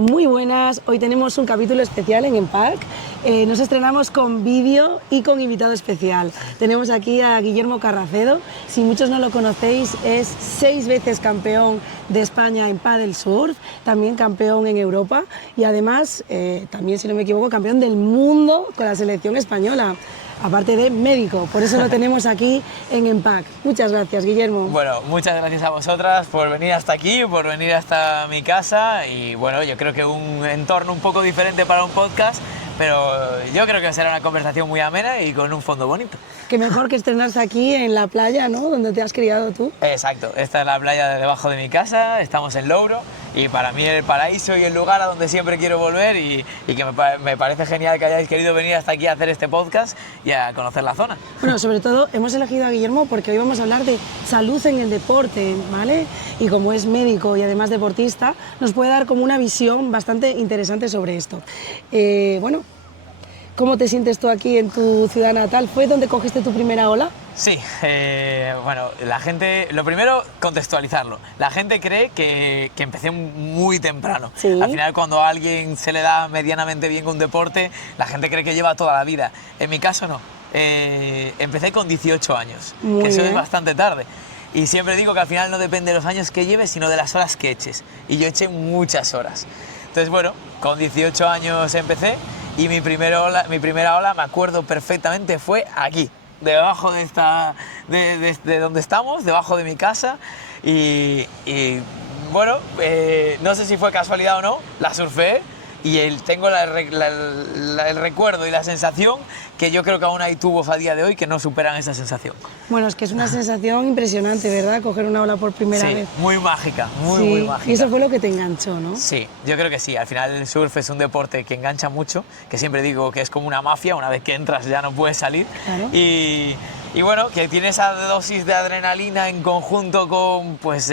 Muy buenas, hoy tenemos un capítulo especial en Empac. Nos estrenamos con vídeo y con invitado especial. Tenemos aquí a Guillermo Carracedo. Si muchos no lo conocéis, es 6 veces campeón de España en pádel surf, también campeón en Europa y además, también si no me equivoco, campeón del mundo con la selección española. Aparte de médico, por eso lo tenemos aquí en Empac. Muchas gracias, Guillermo. Bueno, muchas gracias a vosotras por venir hasta aquí, por venir hasta mi casa y bueno, yo creo que un entorno un poco diferente para un podcast, pero yo creo que será una conversación muy amena y con un fondo bonito. Qué mejor que estrenarse aquí en la playa, ¿no? Donde te has criado tú. Exacto, esta es la playa de debajo de mi casa, estamos en Louro y para mí el paraíso y el lugar a donde siempre quiero volver y que me parece genial que hayáis querido venir hasta aquí a hacer este podcast y a conocer la zona. Bueno, sobre todo hemos elegido a Guillermo porque hoy vamos a hablar de salud en el deporte, ¿vale? Y como es médico y además deportista, nos puede dar como una visión bastante interesante sobre esto. Bueno, ¿cómo te sientes tú aquí en tu ciudad natal? ¿Fue donde cogiste tu primera ola? Sí, bueno, la gente, lo primero, contextualizarlo. La gente cree que empecé muy temprano. Sí. Al final, cuando a alguien se le da medianamente bien un deporte, la gente cree que lleva toda la vida. En mi caso, no. Empecé con 18 años, Muy que eso bien. es bastante tarde. Y siempre digo que al final no depende de los años que lleves, sino de las horas que eches. Y yo eché muchas horas. Entonces, bueno, con 18 años empecé y mi primera ola, me acuerdo perfectamente, fue aquí, debajo de donde estamos, debajo de mi casa. Y bueno, no sé si fue casualidad o no, la surfé y tengo el recuerdo y la sensación que yo creo que aún hay tubos a día de hoy que no superan esa sensación. Bueno, es que es una sensación impresionante, ¿verdad? Coger una ola por primera Sí, vez. muy mágica, muy, Sí, muy mágica. y eso fue lo que te enganchó, ¿no? Sí, yo creo que sí. Al final el surf es un deporte que engancha mucho, que siempre digo que es como una mafia, una vez que entras ya no puedes salir. Claro. Y bueno, que tiene esa dosis de adrenalina en conjunto con pues,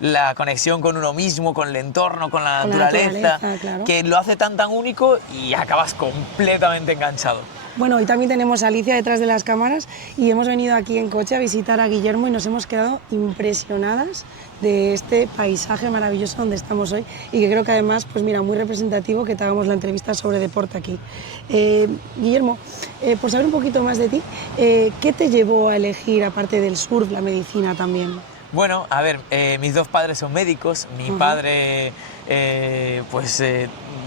la conexión con uno mismo, con el entorno, con la naturaleza, claro. que lo hace tan único y acabas completamente enganchado. Bueno, hoy también tenemos a Alicia detrás de las cámaras y hemos venido aquí en coche a visitar a Guillermo y nos hemos quedado impresionadas de este paisaje maravilloso donde estamos hoy y que creo que además, pues mira, muy representativo que te hagamos la entrevista sobre deporte aquí. Guillermo, por saber un poquito más de ti, ¿qué te llevó a elegir, aparte del surf, la medicina también? Bueno, a ver, mis dos padres son médicos, mi padre,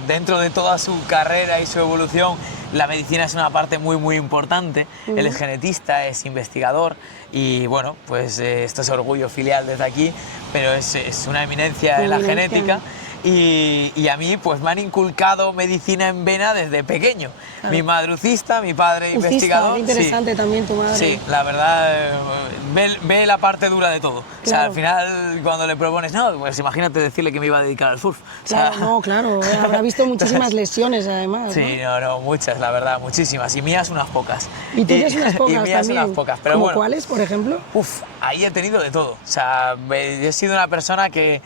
dentro de toda su carrera y su evolución, la medicina es una parte muy, muy importante. Él es genetista, es investigador y bueno, pues esto es orgullo filial desde aquí, pero es una eminencia en la genética. Y a mí pues me han inculcado medicina en vena desde pequeño. Claro. Mi madre ucista, mi padre investigador. Qué interesante sí. También tu madre. Sí, la verdad, ve la parte dura de todo. Claro. O sea, al final cuando le propones, no, pues imagínate decirle que me iba a dedicar al surf. Claro, o sea, no, claro, habrá visto muchísimas lesiones además. Sí, no, muchas, la verdad, muchísimas. Y mías unas pocas. Y tuyas unas pocas y mías también. Unas pocas. Pero ¿Como bueno, cuáles, por ejemplo? Ahí he tenido de todo. O sea, he sido una persona que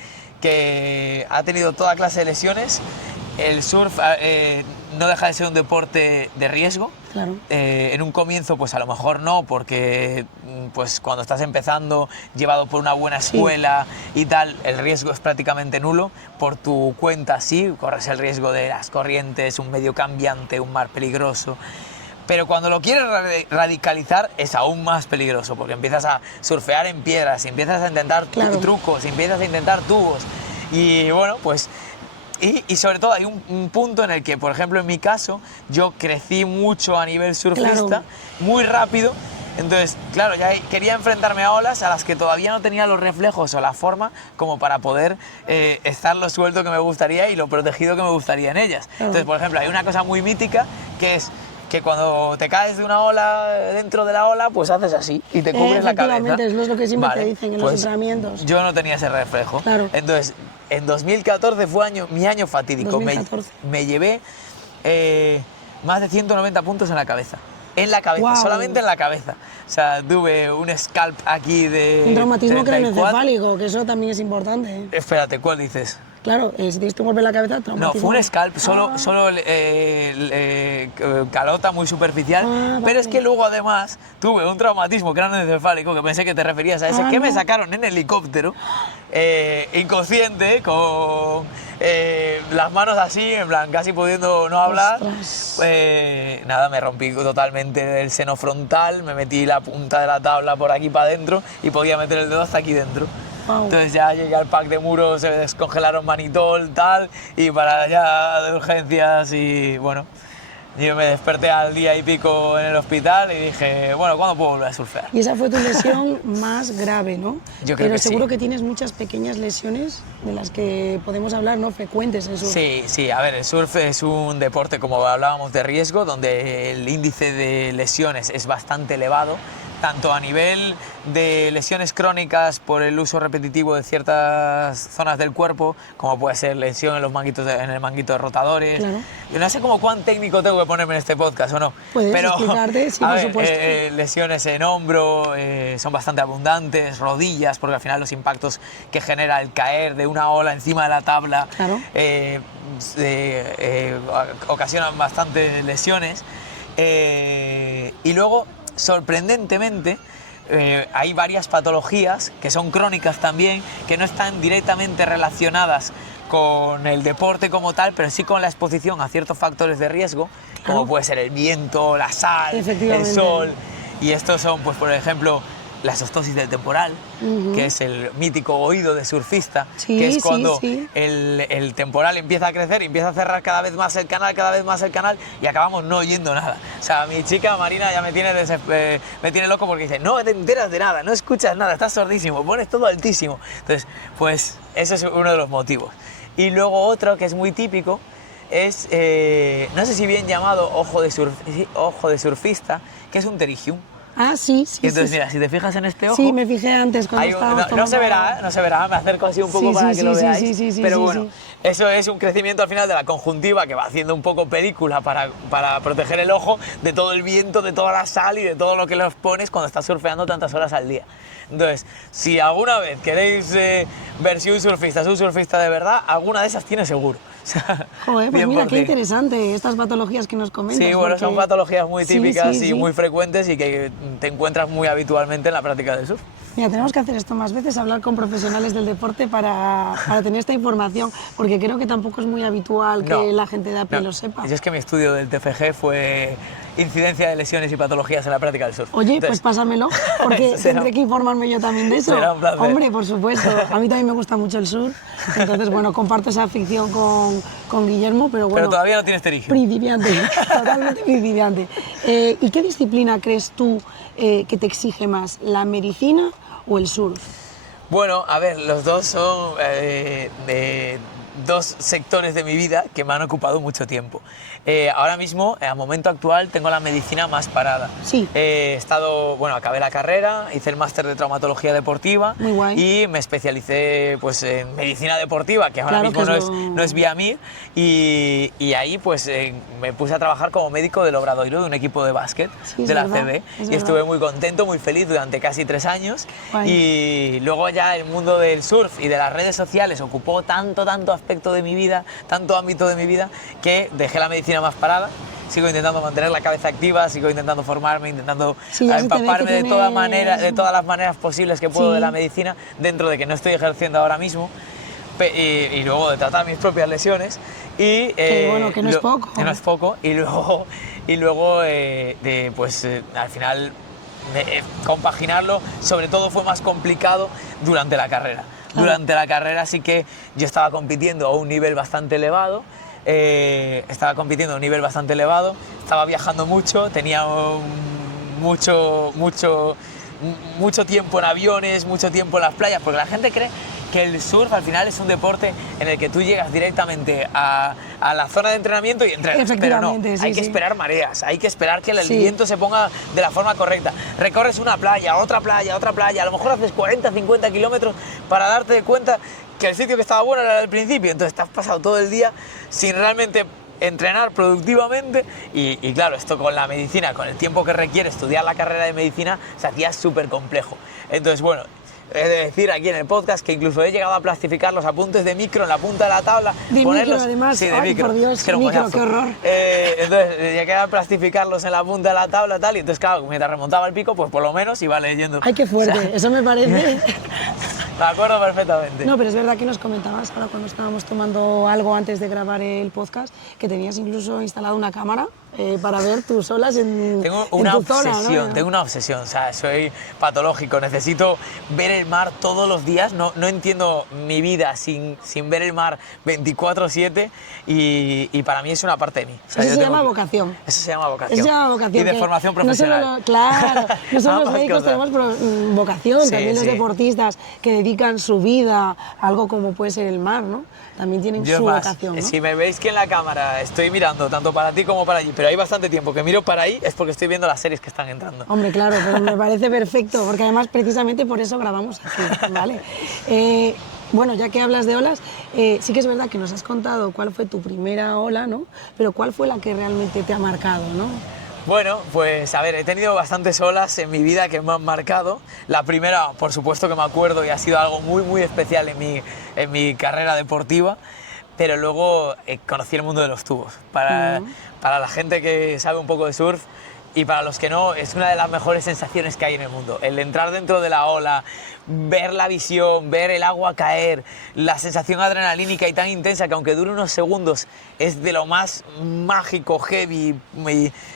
ha tenido toda clase de lesiones. El surf no deja de ser un deporte de riesgo. Claro. En un comienzo, pues a lo mejor no, porque pues cuando estás empezando, llevado por una buena escuela y tal, el riesgo es prácticamente nulo. Por tu cuenta sí, corres el riesgo de las corrientes, un medio cambiante, un mar peligroso. Pero cuando lo quieres radicalizar es aún más peligroso, porque empiezas a surfear en piedras, empiezas a intentar trucos, empiezas a intentar tubos. Y bueno, pues... Y sobre todo hay un punto en el que, por ejemplo, en mi caso, yo crecí mucho a nivel surfista, muy rápido. Entonces, claro, ya quería enfrentarme a olas a las que todavía no tenía los reflejos o la forma como para poder estar lo suelto que me gustaría y lo protegido que me gustaría en ellas. Entonces, por ejemplo, hay una cosa muy mítica que es que cuando te caes de una ola, dentro de la ola, pues haces así y te cubres la cabeza. Efectivamente, es lo que siempre te dicen en los entrenamientos. Yo no tenía ese reflejo. Claro. Entonces, en 2014 fue mi año fatídico. 2014. Me llevé más de 190 puntos en la cabeza. En la cabeza, wow. Solamente en la cabeza. O sea, tuve un scalp aquí de un traumatismo 34. craneoencefálico, que eso también es importante. Espérate, ¿cuál dices? Claro, si tienes un golpe en la cabeza, traumatismo. No, fue un scalp, solo calota muy superficial, pero es que luego además tuve un traumatismo craneoencefálico, que pensé que te referías a ese, que me sacaron en helicóptero, inconsciente, las manos así, en plan, casi pudiendo no hablar. Ostras. Nada, me rompí totalmente el seno frontal, me metí la punta de la tabla por aquí para adentro y podía meter el dedo hasta aquí dentro. Wow. Entonces ya llegué al pack de muros, se descongelaron manitol, tal, y para allá de urgencias y bueno, yo me desperté al día y pico en el hospital y dije, bueno, ¿cuándo puedo volver a surfear? Y esa fue tu lesión más grave, ¿no? Yo creo Pero que seguro sí. que tienes muchas pequeñas lesiones de las que podemos hablar, ¿no? Frecuentes en surf. Sí, sí, a ver, el surf es un deporte, como hablábamos, de riesgo, donde el índice de lesiones es bastante elevado, tanto a nivel de lesiones crónicas por el uso repetitivo de ciertas zonas del cuerpo, como puede ser lesión en los manguitos en el manguito de rotadores. Claro. Yo no sé cómo cuán técnico tengo que ponerme en este podcast o no. Puedes pero, explicarte, sí, a por ver, supuesto. lesiones en hombro son bastante abundantes, rodillas, porque al final los impactos que genera el caer de una ola encima de la tabla Claro. ocasionan bastantes lesiones. Y luego, sorprendentemente, hay varias patologías que son crónicas también, que no están directamente relacionadas con el deporte como tal, pero sí con la exposición a ciertos factores de riesgo, como Claro. puede ser el viento, la sal, el Efectivamente. sol. Y estos son, pues, por ejemplo, la exostosis del temporal, Ujú. que es el mítico oído de surfista, Sí, que es sí, cuando sí. el temporal empieza a crecer y empieza a cerrar cada vez más el canal, cada vez más el canal, y acabamos no oyendo nada. O sea, mi chica Marina ya me tiene loco porque dice, no te enteras de nada, no escuchas nada, estás sordísimo, pones todo altísimo. Entonces, pues ese es uno de los motivos. Y luego otro que es muy típico es, no sé si bien llamado ojo de surfista, que es un pterygium. Ah, sí, sí. Y entonces, sí, mira, si te fijas en este ojo, sí, me fijé antes cuando hay estábamos no se tomando- verá, no se verá, me acerco así un poco Sí, para sí, que lo sí, veáis, sí, sí, sí, pero sí, bueno, sí. eso es un crecimiento al final de la conjuntiva que va haciendo un poco película para proteger el ojo de todo el viento, de toda la sal y de todo lo que los pones cuando estás surfeando tantas horas al día. Entonces, si alguna vez queréis ver si un surfista es un surfista de verdad, alguna de esas tiene seguro. O sea, Joder, pues mira, qué 100%. interesante estas patologías que nos comentas. Sí, bueno, son porque- patologías muy Sí, típicas sí, y sí. muy frecuentes y que te encuentras muy habitualmente en la práctica del surf. Mira, tenemos que hacer esto más veces, hablar con profesionales del deporte para tener esta información, porque creo que tampoco es muy habitual que No, la gente de a pie no. lo sepa. Y es que mi estudio del TFG fue incidencia de lesiones y patologías en la práctica del surf. Oye, Entonces, pues pásamelo, porque será- tendré que informarme yo también de eso. será un placer. Hombre, por supuesto. A mí también me gusta mucho el surf, entonces, bueno, comparto esa afición con Guillermo, pero bueno... pero todavía no tienes terigio. Principiante, totalmente principiante. ¿Y qué disciplina crees tú que te exige más, la medicina o el surf? Bueno, a ver, los dos son de dos sectores de mi vida que me han ocupado mucho tiempo. Ahora mismo, a momento actual, tengo la medicina más parada. Sí. He estado, bueno, acabé la carrera, hice el máster de traumatología deportiva Muy guay. y me especialicé pues, en medicina deportiva, que ahora Claro, mismo que no es es, lo- no es vía mí, y ahí pues me puse a trabajar como médico del Obradoiro de un equipo de básquet Sí, es de la verdad, CB es y verdad. estuve muy contento, muy feliz durante casi 3 años. Guay. Y luego ya el mundo del surf y de las redes sociales ocupó tanto aspecto de mi vida, tanto ámbito de mi vida, que dejé la medicina más parada. Sigo intentando mantener la cabeza activa, sigo intentando formarme, intentando Sí, ya se te ve que empaparme de tienes- de todas las maneras posibles que puedo Sí. de la medicina, dentro de que no estoy ejerciendo ahora mismo. Y luego de tratar mis propias lesiones y Que bueno, que no es poco. que no es poco, y luego al final compaginarlo sobre todo fue más complicado durante la carrera. Claro. Durante la carrera sí que yo estaba compitiendo a un nivel bastante elevado, estaba viajando mucho, tenía mucho tiempo en aviones, mucho tiempo en las playas, porque la gente cree que el surf al final es un deporte en el que tú llegas directamente a la zona de entrenamiento y entrenas, pero no, Efectivamente, sí, hay que sí. esperar mareas, hay que esperar que el Sí. viento se ponga de la forma correcta. Recorres una playa, otra playa, otra playa, a lo mejor haces 40, 50 kilómetros para darte de cuenta que el sitio que estaba bueno era el principio, entonces te has pasado todo el día sin realmente entrenar productivamente y claro, esto con la medicina, con el tiempo que requiere estudiar la carrera de medicina, se hacía súper complejo. Entonces, bueno, he de decir aquí en el podcast que incluso he llegado a plastificar los apuntes de micro en la punta de la tabla. De ponerlos, micro, además. Sí, de Ay, micro. por Dios, Es que era un micro, coñazo. qué horror. Entonces llegué a plastificarlos en la punta de la tabla tal, y entonces claro, mientras remontaba el pico, pues por lo menos iba leyendo. Ay, qué fuerte, O sea, eso me parece... Me acuerdo perfectamente. No, pero es verdad que nos comentabas ahora cuando estábamos tomando algo antes de grabar el podcast que tenías incluso instalado una cámara para ver tus olas Tengo en una tu obsesión, zona, ¿no? tengo una obsesión, o sea, soy patológico, necesito ver el mar todos los días, no entiendo mi vida sin ver el mar 24/7 y para mí es una parte de mí. O sea, Eso yo se tengo llama que- vocación. Eso se llama vocación. Eso se llama vocación. Y de que formación no solo profesional. claro, nosotros los Ambas médicos cosas. tenemos vocación, Sí, también los sí. deportistas que dedican su vida a algo como puede ser el mar, ¿no? También tienen Yo su más, vocación, ¿no? si me veis que en la cámara estoy mirando tanto para ti como para allí, pero hay bastante tiempo que miro para ahí, es porque estoy viendo las series que están entrando. Hombre, claro, pero me parece perfecto, porque además precisamente por eso grabamos aquí, ¿vale? Bueno, ya que hablas de olas, sí que es verdad que nos has contado cuál fue tu primera ola, ¿no? Pero ¿cuál fue la que realmente te ha marcado, ¿no? Bueno, pues a ver, he tenido bastantes olas en mi vida que me han marcado. La primera, por supuesto que me acuerdo y ha sido algo muy especial en mi carrera deportiva, pero luego conocí el mundo de los tubos. Para la gente que sabe un poco de surf y para los que no, es una de las mejores sensaciones que hay en el mundo. El entrar dentro de la ola, ver la visión, ver el agua caer, la sensación adrenalínica y tan intensa que aunque dure unos segundos es de lo más mágico, heavy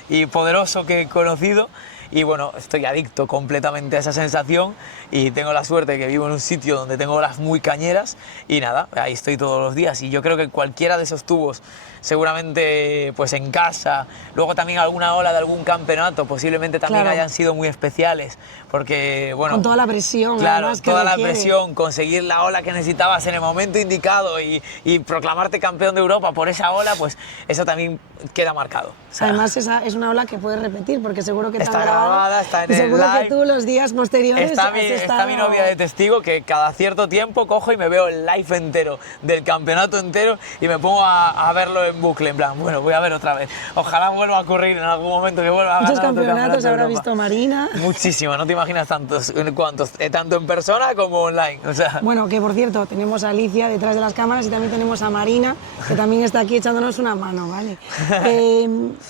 y poderoso que he conocido. Y bueno, estoy adicto completamente a esa sensación y tengo la suerte de que vivo en un sitio donde tengo olas muy cañeras y nada, ahí estoy todos los días y yo creo que cualquiera de esos tubos, seguramente pues en casa, luego también alguna ola de algún campeonato, posiblemente también Claro. hayan sido muy especiales porque bueno... Con toda la presión, Claro, además, que toda la requiere. presión, conseguir la ola que necesitabas en el momento indicado y proclamarte campeón de Europa por esa ola, pues eso también queda marcado. O sea, Además, esa es una ola que puedes repetir, porque seguro que te Está han grabado, grabada, está en y el seguro live. que tú los días posteriores Está has mi estado... novia de testigo que cada cierto tiempo cojo y me veo el live entero del campeonato entero y me pongo a verlo en bucle, en plan, bueno, voy a ver otra vez. Ojalá vuelva a ocurrir en algún momento que vuelva a Muchos ganar otro campeonatos campeonato de habrá Europa. visto Marina. Muchísimo, no te imaginas tantos, cuántos, tanto en persona como online. O sea, Bueno, que por cierto, tenemos a Alicia detrás de las cámaras y también tenemos a Marina, que también está aquí echándonos una mano, ¿vale?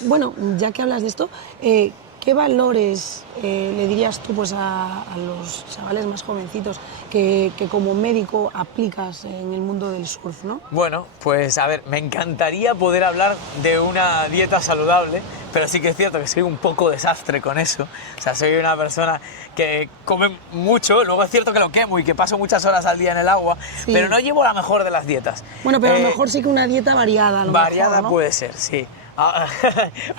Bueno, ya que hablas de esto, ¿qué valores le dirías tú pues, a los chavales más jovencitos que como médico aplicas en el mundo del surf, ¿no? bueno, pues a ver, me encantaría poder hablar de una dieta saludable, pero sí que es cierto que soy un poco desastre con eso. O sea, soy una persona que come mucho, luego es cierto que lo quemo y que paso muchas horas al día en el agua, Sí. pero no llevo la mejor de las dietas. Bueno, pero a lo mejor sí que una dieta variada, a lo Variada mejor, ¿no? puede ser, sí.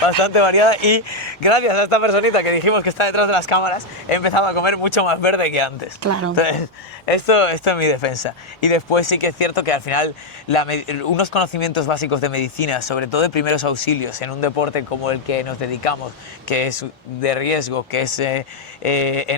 Bastante variada y gracias a esta personita que dijimos que está detrás de las cámaras he empezado a comer mucho más verde que antes. Claro. Entonces, esto es mi defensa. Y después sí que es cierto que al final unos conocimientos básicos de medicina, sobre todo de primeros auxilios en un deporte como el que nos dedicamos, que es de riesgo, que es en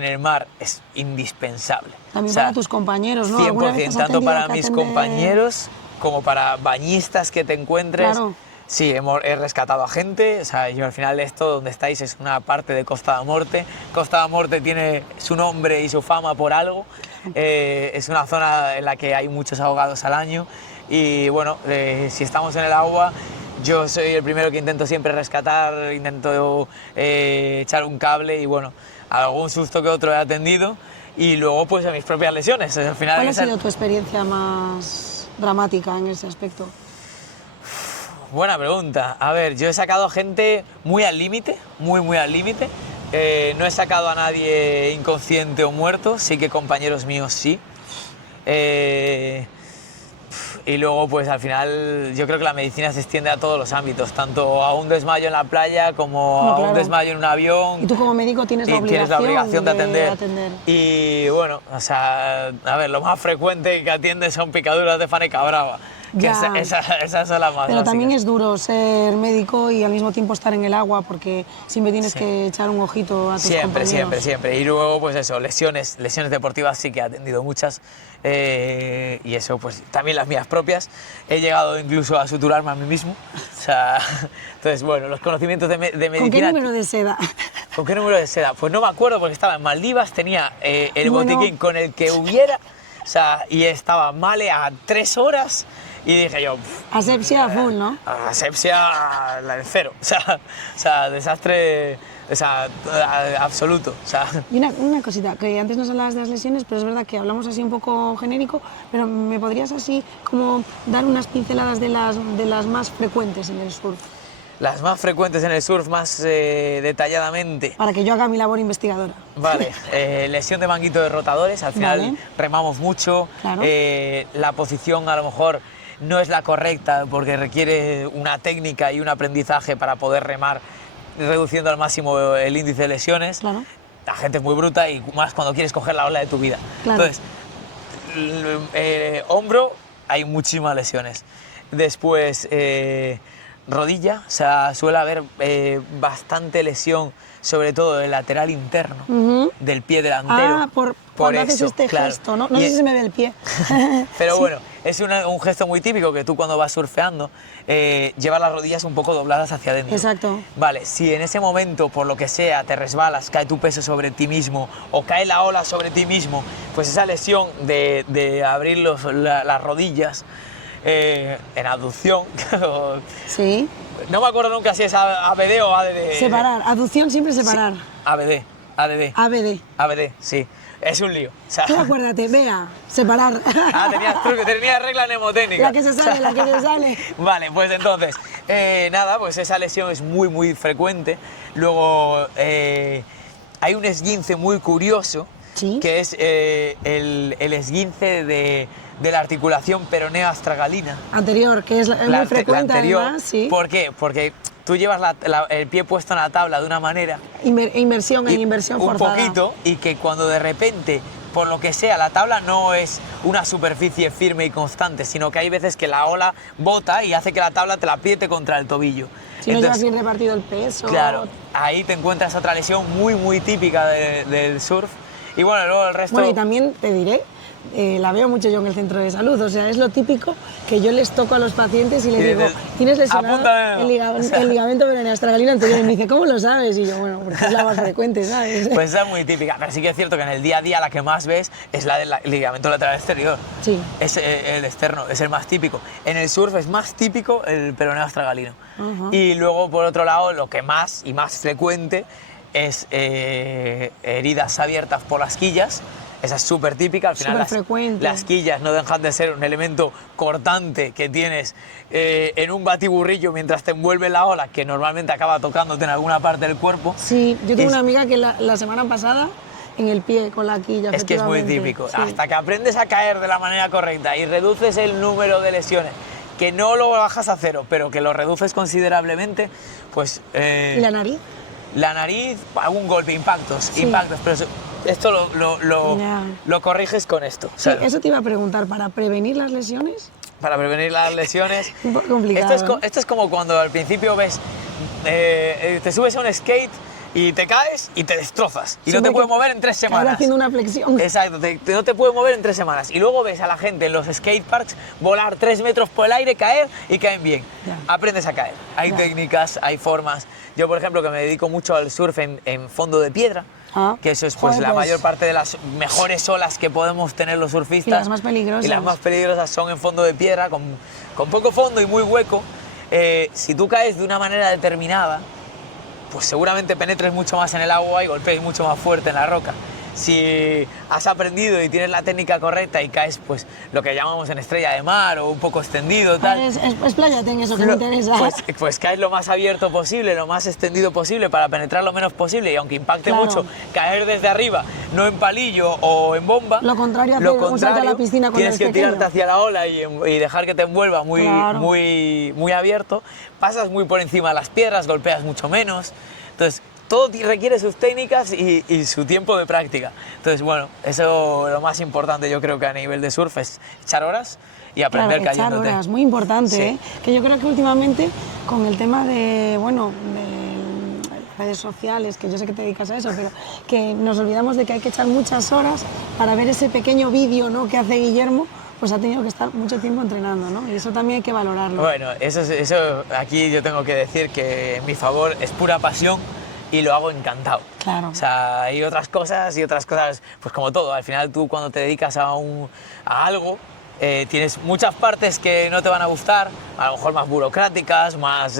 el mar, es indispensable. También O sea, para tus compañeros, ¿no? ¿Alguna vez 100%, has tanto tenido para que mis atender? compañeros como para bañistas que te encuentres. Claro. Sí, he rescatado a gente, o sea, yo al final esto donde estáis es una parte de Costa da Morte. Costa da Morte tiene su nombre y su fama por algo, es una zona en la que hay muchos ahogados al año y bueno, si estamos en el agua, yo soy el primero que intento siempre rescatar, intento echar un cable y bueno, algún susto que otro he atendido y luego pues a mis propias lesiones. Al final, ¿Cuál ha sido tu experiencia más dramática en ese aspecto? Buena pregunta. A ver, yo he sacado a gente muy al límite, muy al límite. No he sacado a nadie inconsciente o muerto, sí que compañeros míos sí. Y luego, pues al final, yo creo que la medicina se extiende a todos los ámbitos, tanto a un desmayo en la playa como No, a claro. un desmayo en un avión. Y tú como médico tienes la Y tienes la obligación de atender. atender. Y bueno, o sea, a ver, lo más frecuente que atiende son picaduras de faneca brava. Que Ya. esas son las más Pero también básicas. es duro ser médico y al mismo tiempo estar en el agua porque siempre tienes que echar un ojito a tus compañeros. Siempre. Y luego, pues eso, lesiones deportivas sí que he atendido muchas. Y eso, pues también las mías propias. He llegado incluso a suturarme a mí mismo. O sea, entonces, bueno, los conocimientos de medicina... ¿Con qué número de seda? ¿Con qué número de seda? Pues no me acuerdo porque estaba en Maldivas, tenía el Bueno. botiquín con el que hubiera, o sea, y estaba Male a 3 horas, y dije yo... Asepsia a full, ¿no? Asepsia la de cero, o sea, desastre, o sea, absoluto. O sea. Y una cosita, que antes nos hablabas de las lesiones, pero es verdad que hablamos así un poco genérico, pero ¿me podrías así como dar unas pinceladas de las más frecuentes en el surf? Las más frecuentes en el surf, más detalladamente. Para que yo haga mi labor investigadora. Vale, lesión de manguito de rotadores, al final Vale. remamos mucho, Claro. la posición a lo mejor no es la correcta porque requiere una técnica y un aprendizaje para poder remar reduciendo al máximo el índice de lesiones. Claro. La gente es muy bruta y más cuando quieres coger la ola de tu vida. Claro. Entonces, hombro, hay muchísimas lesiones. Después, rodilla, o sea, suele haber bastante lesión, sobre todo del lateral interno, del pie delantero. Ah, por cuando haces este claro. gesto, ¿no? No Y sé si se me ve el pie. Pero Sí. bueno, es un gesto muy típico que tú cuando vas surfeando llevas las rodillas un poco dobladas hacia adentro. Exacto. Vale, si en ese momento, por lo que sea, te resbalas, cae tu peso sobre ti mismo o cae la ola sobre ti mismo, pues esa lesión de abrir las rodillas en abducción, Sí. no me acuerdo nunca si es ABD o ADD. Separar. Aducción siempre separar. ABD, ADD. ABD. ABD, sí. Es un lío. O sea, Tú acuérdate, vea, separar. tenía regla mnemotécnica. La que se sale, la que se sale. Vale, pues entonces, nada, pues esa lesión es muy, muy frecuente. Luego, hay un esguince muy curioso, Sí. que es el esguince de la articulación peroneo-astragalina. Anterior, que es muy frecuente además, sí. ¿Por qué? Porque tú llevas el pie puesto en la tabla de una manera Inversión en y inversión un forzada. poquito, y que cuando de repente, por lo que sea, la tabla no es una superficie firme y constante, sino que hay veces que la ola bota y hace que la tabla te la apriete contra el tobillo. Si no llevas bien repartido el peso. Claro, ahí te encuentras otra lesión muy, muy típica del surf. Y bueno, luego el resto... Bueno, y también te diré, la veo mucho yo en el centro de salud, o sea, es lo típico que yo les toco a los pacientes y les digo, tienes lesionado apúntame, el ligamento peroneoastragalino anterior, y me dice, ¿cómo lo sabes? Y yo, bueno, porque es la más frecuente, ¿sabes? Pues esa es muy típica, pero sí que es cierto que en el día a día la que más ves es la del ligamento lateral exterior. Sí. Es el externo, es el más típico. En el surf es más típico el peroneo astragalino. Y luego, por otro lado, lo que más y más frecuente es heridas abiertas por las quillas. Esa es súper típica, al final Superfrecuente. las quillas no dejan de ser un elemento cortante que tienes en un batiburrillo mientras te envuelve la ola, que normalmente acaba tocándote en alguna parte del cuerpo. Sí, yo tengo una amiga que la semana pasada en el pie con la quilla. Es que es muy efectivamente, típico. sí. Hasta que aprendes a caer de la manera correcta y reduces el número de lesiones, que no lo bajas a cero, pero que lo reduces considerablemente, pues... ¿Y la nariz? La nariz, algún golpe, impactos, Sí. pero esto Ya. lo corriges con esto. O Sí, sea, eso te iba a preguntar, ¿para prevenir las lesiones? para prevenir las lesiones. Un poco complicado, Esto es como cuando al principio ves, te subes a un skate y te caes y te destrozas. Y Siempre no te puedes que- mover en 3 que ahora semanas. haciendo una flexión. Exacto, no te puedes mover en 3 semanas. Y luego ves a la gente en los skateparks volar 3 metros por el aire, caer y caen bien. Ya. Aprendes a caer. Hay Ya. técnicas, hay formas. Yo, por ejemplo, que me dedico mucho al surf en fondo de piedra, Ah. que eso es pues, Joder, la pues. mayor parte de las mejores olas que podemos tener los surfistas. Y las más peligrosas. Y las más peligrosas son en fondo de piedra, con poco fondo y muy hueco. Si tú caes de una manera determinada, pues seguramente penetres mucho más en el agua y golpees mucho más fuerte en la roca. Si has aprendido y tienes la técnica correcta y caes, pues lo que llamamos en estrella de mar o un poco extendido, tal, Expláyate en eso que me interesa. pues caes lo más abierto posible, lo más extendido posible para penetrar lo menos posible y aunque impacte Claro. mucho, caer desde arriba, no en palillo o en bomba. Lo contrario, hacer un salto a la piscina cuando tienes eres que pequeño. tirarte hacia la ola y dejar que te envuelva muy, Claro. muy abierto. Pasas muy por encima de las piedras, golpeas mucho menos. Entonces, todo requiere sus técnicas y su tiempo de práctica. Entonces, bueno, eso es lo más importante yo creo que a nivel de surf es echar horas y aprender Claro, echar cayéndote. horas, muy importante, Sí. ¿eh? Que yo creo que últimamente con el tema de, bueno, de las redes sociales, que yo sé que te dedicas a eso, pero que nos olvidamos de que hay que echar muchas horas para ver ese pequeño vídeo, ¿no?, que hace Guillermo, pues ha tenido que estar mucho tiempo entrenando, ¿no? Y eso también hay que valorarlo. Bueno, eso aquí yo tengo que decir que en mi favor es pura pasión y lo hago encantado. Claro. O sea, hay otras cosas y otras cosas, pues como todo, al final tú cuando te dedicas a algo, tienes muchas partes que no te van a gustar, a lo mejor más burocráticas, más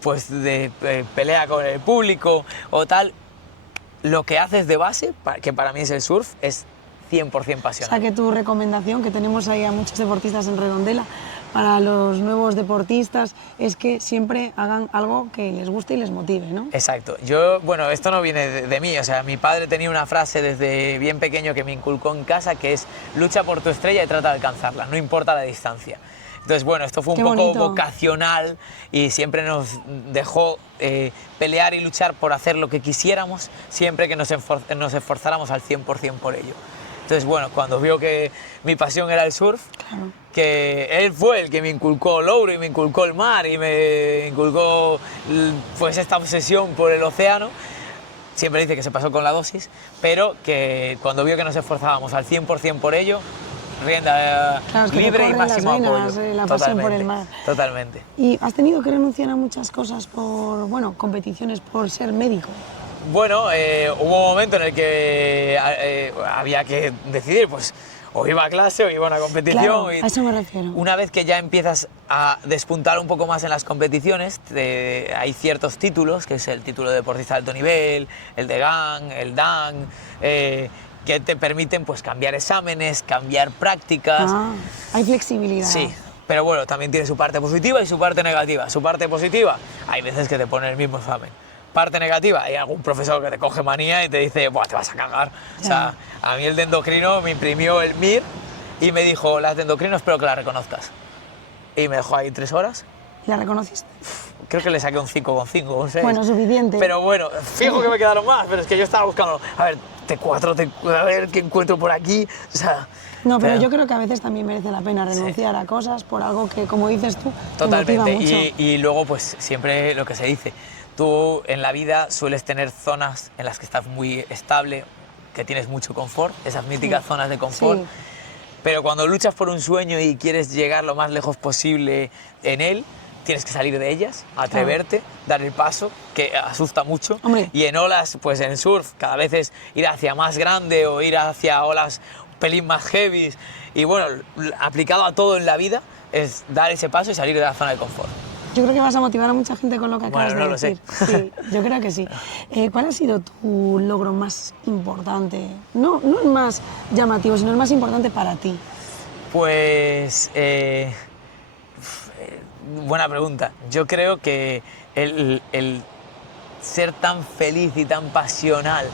pues de pelea con el público o tal. Lo que haces de base, que para mí es el surf, es 100% O pasional. sea que tu recomendación, que tenemos ahí a muchos deportistas en Redondela, para los nuevos deportistas, es que siempre hagan algo que les guste y les motive, ¿no? Exacto. Yo, bueno, esto no viene de mí, o sea, mi padre tenía una frase desde bien pequeño que me inculcó en casa, que es: lucha por tu estrella y trata de alcanzarla, no importa la distancia. Entonces, bueno, esto fue un Qué poco bonito. vocacional y siempre nos dejó pelear y luchar por hacer lo que quisiéramos, siempre que nos esforzáramos al 100% por ello. Entonces, bueno, cuando vio que mi pasión era el surf, Claro. que él fue el que me inculcó el ouro y me inculcó el mar y me inculcó pues esta obsesión por el océano. Siempre dice que se pasó con la dosis, pero que cuando vio que nos esforzábamos al 100% por ello, rienda Claro, es que te libre y corren máximo las venas, apoyo. la pasión por el mar. Totalmente. ¿Y has tenido que renunciar a muchas cosas por, bueno, competiciones por ser médico? Bueno, hubo un momento en el que había que decidir, pues o iba a clase o iba a una competición. Claro, a eso me refiero. Una vez que ya empiezas a despuntar un poco más en las competiciones, hay ciertos títulos, que es el título de deportista de alto nivel, el de GAN, el DAN, que te permiten pues cambiar exámenes, cambiar prácticas. Ah, hay flexibilidad. Sí, pero bueno, también tiene su parte positiva y su parte negativa. Su parte positiva, hay veces que te pone el mismo examen. Parte negativa, hay algún profesor que te coge manía y te dice: buah, te vas a cagar. O sea, a mí el de endocrino me imprimió el MIR y me dijo: las de endocrino espero que las reconozcas. Y me dejó ahí 3 horas. ¿La reconociste? Creo que le saqué un 5,5, un 6. Bueno, suficiente. Pero bueno, fijo que me quedaron más, pero es que yo estaba buscando, a ver, T4, a ver qué encuentro por aquí. O sea, No, pero yo creo que a veces también merece la pena renunciar a cosas por algo que, como dices tú, te motiva totalmente. mucho. Y luego, pues siempre lo que se dice, tú en la vida sueles tener zonas en las que estás muy estable, que tienes mucho confort, esas míticas zonas de confort. Sí. Pero cuando luchas por un sueño y quieres llegar lo más lejos posible en él, tienes que salir de ellas, atreverte, dar el paso, que asusta mucho. Hombre. Y en olas, pues en surf, cada vez es ir hacia más grande o ir hacia olas un pelín más heavy. Y bueno, aplicado a todo en la vida, es dar ese paso y salir de la zona de confort. Yo creo que vas a motivar a mucha gente con lo que acabas Bueno, no de lo decir. Sí, yo creo que sí. ¿Cuál ha sido tu logro más importante? No el más llamativo, sino el más importante para ti. Pues, buena pregunta. Yo creo que el ser tan feliz y tan pasional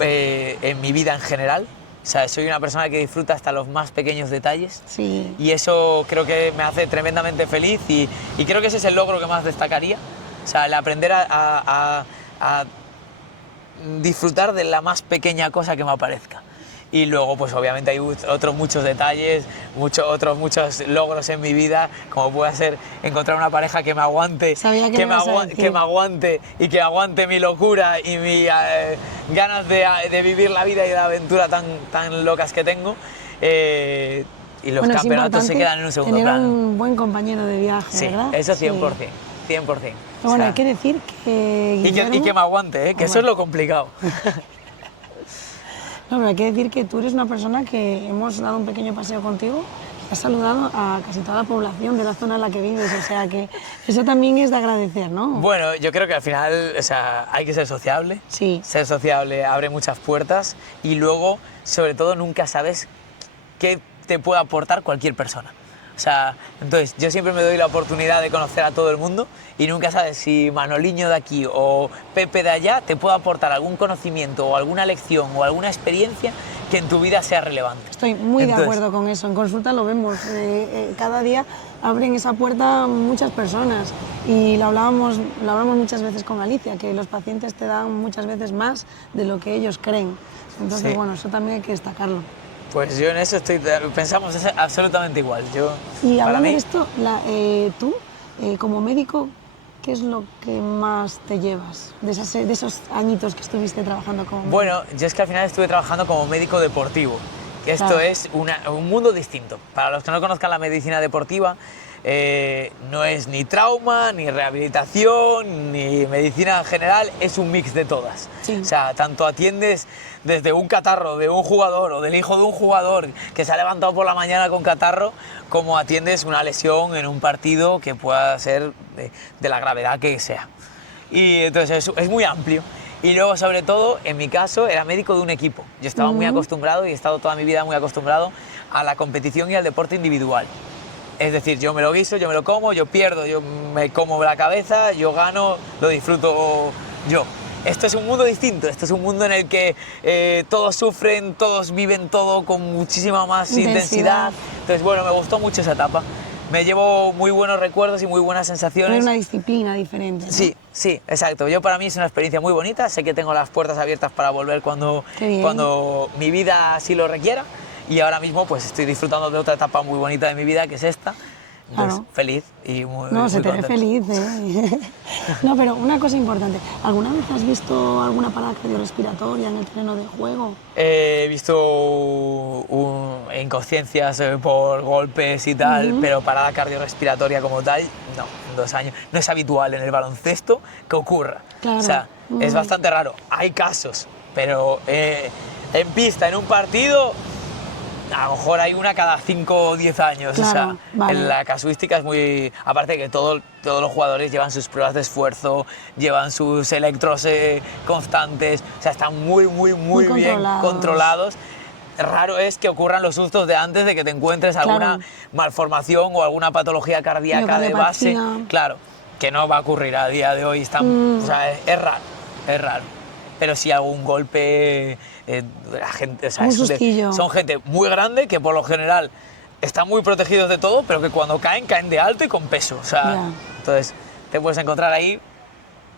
en mi vida en general, o sea, soy una persona que disfruta hasta los más pequeños detalles. Sí. Y eso creo que me hace tremendamente feliz y creo que ese es el logro que más destacaría. O sea, el aprender a disfrutar de la más pequeña cosa que me aparezca. Y luego, pues obviamente hay otros muchos detalles, muchos logros en mi vida, como puede ser encontrar una pareja que me aguante, Sabía que me ibas a decir. que me aguante y que aguante mi locura y mis ganas de vivir la vida y la aventura tan locas que tengo. Y los Bueno, es campeonatos se importante quedan en un segundo tener plano. un buen compañero de viaje, Sí, ¿verdad? eso 100%, Sí. 100%. Pero bueno, O sea, hay que decir que y que Guillermo... me aguante, que eso es lo complicado. No, pero hay que decir que tú eres una persona que hemos dado un pequeño paseo contigo y has saludado a casi toda la población de la zona en la que vives, o sea que eso también es de agradecer, ¿no? Bueno, yo creo que al final, o sea, hay que ser sociable. Sí. Ser sociable abre muchas puertas y luego, sobre todo, nunca sabes qué te puede aportar cualquier persona. O sea, entonces yo siempre me doy la oportunidad de conocer a todo el mundo y nunca sabes si Manoliño de aquí o Pepe de allá te puede aportar algún conocimiento o alguna lección o alguna experiencia que en tu vida sea relevante. Estoy muy de Entonces, acuerdo con eso. En consulta lo vemos. Cada día abren esa puerta muchas personas y lo hablamos muchas veces con Alicia, que los pacientes te dan muchas veces más de lo que ellos creen. Entonces, Sí. bueno, eso también hay que destacarlo. Pues yo en eso pensamos absolutamente igual. Y Para hablando mí, de esto, tú, como médico, ¿qué es lo que más te llevas de esos añitos que estuviste trabajando como médico? bueno, yo es que al final estuve trabajando como médico deportivo, que esto Claro. es un mundo distinto. Para los que no conozcan la medicina deportiva, no es ni trauma, ni rehabilitación, ni medicina general, es un mix de todas. Sí. O sea, tanto atiendes desde un catarro de un jugador o del hijo de un jugador que se ha levantado por la mañana con catarro, como atiendes una lesión en un partido que pueda ser de la gravedad que sea. Y entonces es muy amplio. Y luego, sobre todo, en mi caso, era médico de un equipo. Yo estaba muy acostumbrado y he estado toda mi vida muy acostumbrado a la competición y al deporte individual. Es decir, yo me lo guiso, yo me lo como, yo pierdo, yo me como la cabeza, yo gano, lo disfruto yo. Esto es un mundo distinto, esto es un mundo en el que todos sufren, todos viven todo con muchísima más intensidad. Entonces, bueno, me gustó mucho esa etapa. Me llevo muy buenos recuerdos y muy buenas sensaciones. Es una disciplina diferente, ¿no? Sí, sí, exacto. Yo, para mí, es una experiencia muy bonita. Sé que tengo las puertas abiertas para volver cuando mi vida así lo requiera. Y ahora mismo pues estoy disfrutando de otra etapa muy bonita de mi vida, que es esta. Entonces, claro. Feliz y muy No, se te ve contento. feliz, ¿eh? No, pero una cosa importante. ¿Alguna vez has visto alguna parada cardiorrespiratoria en el terreno de juego? He visto inconsciencias por golpes y tal, pero parada cardiorrespiratoria como tal, no, en 2 años. No es habitual en el baloncesto que ocurra. Claro. O sea, es bastante raro. Hay casos, pero en pista, en un partido, a lo mejor hay una cada 5 o 10 años. Claro, O sea, vale. la casuística es muy... Aparte de que todos los jugadores llevan sus pruebas de esfuerzo, llevan sus electros constantes, o sea, están muy bien controlados. Raro es que ocurran los sustos de antes de que te encuentres alguna malformación o alguna patología cardíaca de base. Claro, que no va a ocurrir a día de hoy. O sea, es raro. Pero si algún golpe, la gente, o sea, Un sustillo. son gente muy grande que por lo general están muy protegidos de todo, pero que cuando caen de alto y con peso. O sea, entonces te puedes encontrar ahí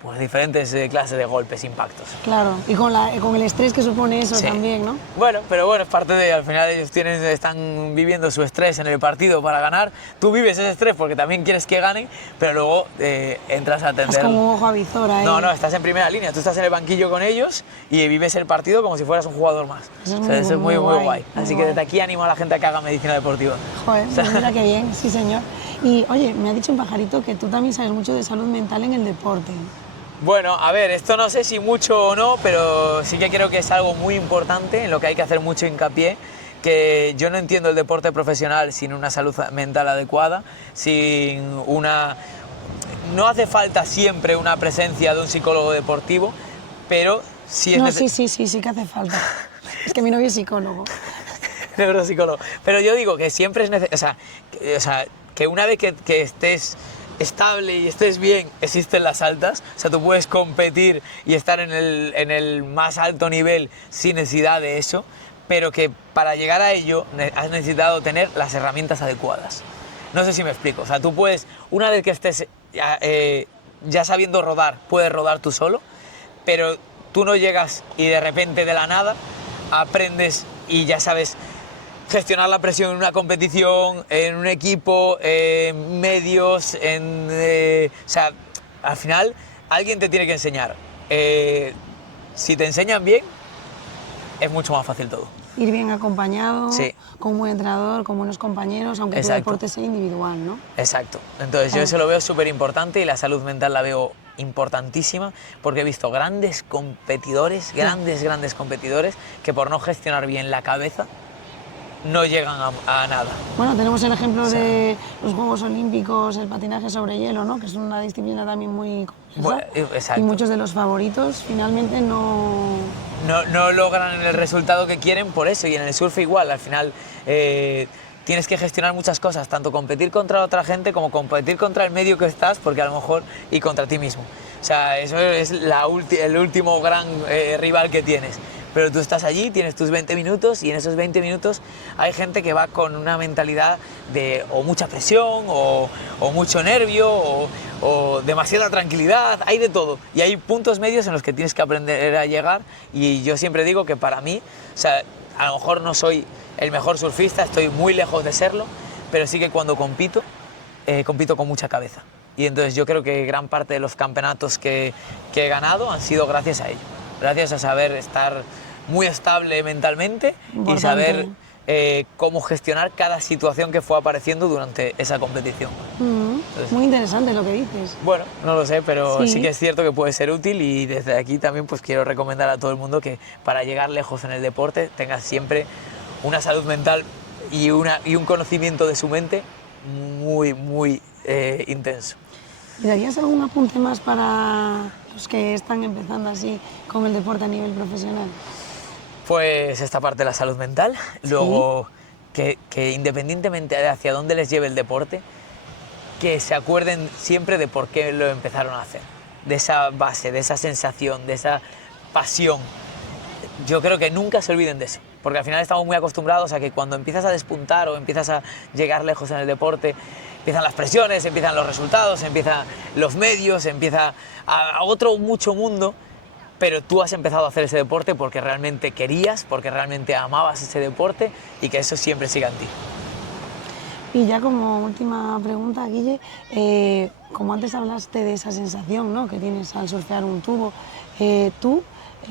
pues diferentes clases de golpes, impactos. Claro, y con el estrés que supone eso también, ¿no? Bueno, pero bueno, es parte de, al final ellos están viviendo su estrés en el partido para ganar. Tú vives ese estrés porque también quieres que ganen, pero luego entras a atender. Es como un ojo a visor ahí. No, estás en primera línea, tú estás en el banquillo con ellos y vives el partido como si fueras un jugador más. Eso es muy guay. muy Así que guay. desde aquí animo a la gente a que haga medicina deportiva. Joder, pues mira qué bien, sí señor. Y oye, me ha dicho un pajarito que tú también sabes mucho de salud mental en el deporte. Bueno, a ver, esto no sé si mucho o no, pero sí que creo que es algo muy importante en lo que hay que hacer mucho hincapié, que yo no entiendo el deporte profesional sin una salud mental adecuada, sin una... No hace falta siempre una presencia de un psicólogo deportivo, pero sí es No, sí que hace falta. Es que mi novio es psicólogo. Neuropsicólogo. Pero yo digo que siempre es necesario, o sea, que una vez que estés estable y estés bien, existen las altas, o sea, tú puedes competir y estar en el más alto nivel sin necesidad de eso, pero que para llegar a ello has necesitado tener las herramientas adecuadas. No sé si me explico, o sea, tú puedes, una vez que estés ya sabiendo rodar, puedes rodar tú solo, pero tú no llegas y de repente de la nada aprendes y ya sabes gestionar la presión en una competición, en un equipo, en medios, o sea, al final alguien te tiene que enseñar. Si te enseñan bien, es mucho más fácil todo. Ir bien acompañado, Sí. con un buen entrenador, con buenos compañeros, aunque tu deporte sea individual, ¿no? Exacto. Entonces yo eso lo veo súper importante y la salud mental la veo importantísima porque he visto grandes competidores, grandes competidores que por no gestionar bien la cabeza no llegan a nada. Bueno, tenemos el ejemplo de los Juegos Olímpicos, el patinaje sobre hielo, ¿no? Que es una disciplina también muy compleja. Bueno, exacto. Y muchos de los favoritos finalmente no logran el resultado que quieren por eso, y en el surf igual, al final tienes que gestionar muchas cosas, tanto competir contra otra gente como competir contra el medio que estás, porque a lo mejor, y contra ti mismo. O sea, eso es el último gran rival que tienes. Pero tú estás allí, tienes tus 20 minutos y en esos 20 minutos hay gente que va con una mentalidad de o mucha presión o mucho nervio o demasiada tranquilidad, hay de todo. Y hay puntos medios en los que tienes que aprender a llegar, y yo siempre digo que para mí, o sea, a lo mejor no soy el mejor surfista, estoy muy lejos de serlo, pero sí que cuando compito con mucha cabeza. Y entonces yo creo que gran parte de los campeonatos que he ganado han sido gracias a ello. Gracias a saber estar muy estable mentalmente y saber cómo gestionar cada situación que fue apareciendo durante esa competición. Entonces, muy interesante lo que dices. bueno, no lo sé, pero Sí. sí que es cierto que puede ser útil y desde aquí también pues quiero recomendar a todo el mundo que para llegar lejos en el deporte tengas siempre una salud mental y un conocimiento de su mente muy intenso. ¿Y darías algún apunte más para los que están empezando así con el deporte a nivel profesional? Pues esta parte de la salud mental, luego que independientemente de hacia dónde les lleve el deporte, que se acuerden siempre de por qué lo empezaron a hacer, de esa base, de esa sensación, de esa pasión. Yo creo que nunca se olviden de eso, porque al final estamos muy acostumbrados a que cuando empiezas a despuntar o empiezas a llegar lejos en el deporte, empiezan las presiones, empiezan los resultados, empiezan los medios, empieza a otro mucho mundo, pero tú has empezado a hacer ese deporte porque realmente querías, porque realmente amabas ese deporte y que eso siempre siga en ti. Y ya como última pregunta, Guille, como antes hablaste de esa sensación, ¿no?, que tienes al surfear un tubo, tú,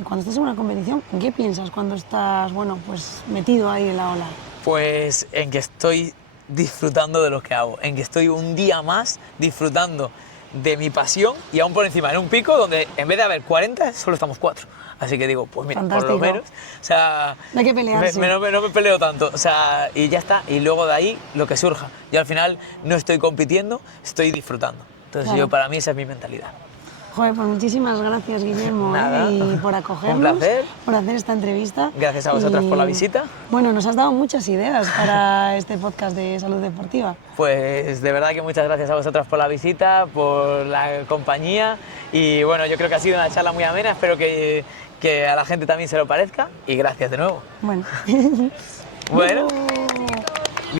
cuando estás en una competición, ¿en qué piensas cuando estás, bueno, pues metido ahí en la ola? Pues en que estoy disfrutando de lo que hago, en que estoy un día más disfrutando de mi pasión y aún por encima, en un pico donde en vez de haber 40, solo estamos 4. Así que digo, pues mira, Fantástico. por lo menos, o sea, No hay que pelearse. no me peleo tanto, o sea, y ya está, y luego de ahí lo que surja. Yo al final no estoy compitiendo, estoy disfrutando. Entonces Claro. yo, para mí esa es mi mentalidad. Joder, pues muchísimas gracias, Guillermo, Nada. y por acogernos, Un placer. por hacer esta entrevista. Gracias a vosotras por la visita. Bueno, nos has dado muchas ideas para este podcast de salud deportiva. Pues de verdad que muchas gracias a vosotras por la visita, por la compañía y bueno, yo creo que ha sido una charla muy amena, espero que a la gente también se lo parezca y gracias de nuevo. Bueno. Bueno.